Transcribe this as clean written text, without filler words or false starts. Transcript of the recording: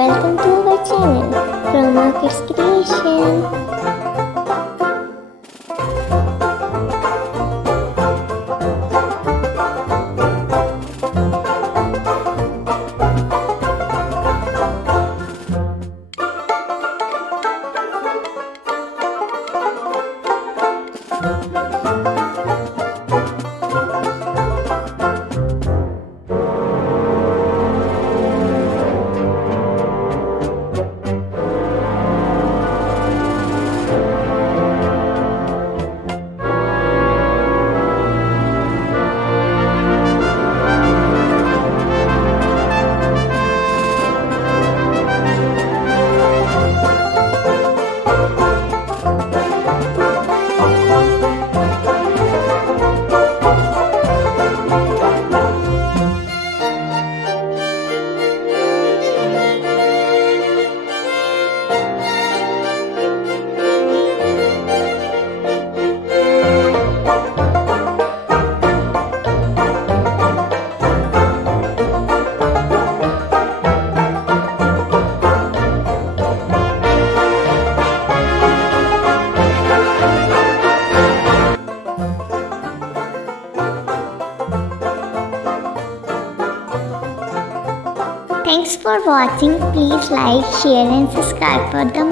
welcome to our channel, Chroma Kids Creation. Thanks for watching. Please like, share and subscribe for the more.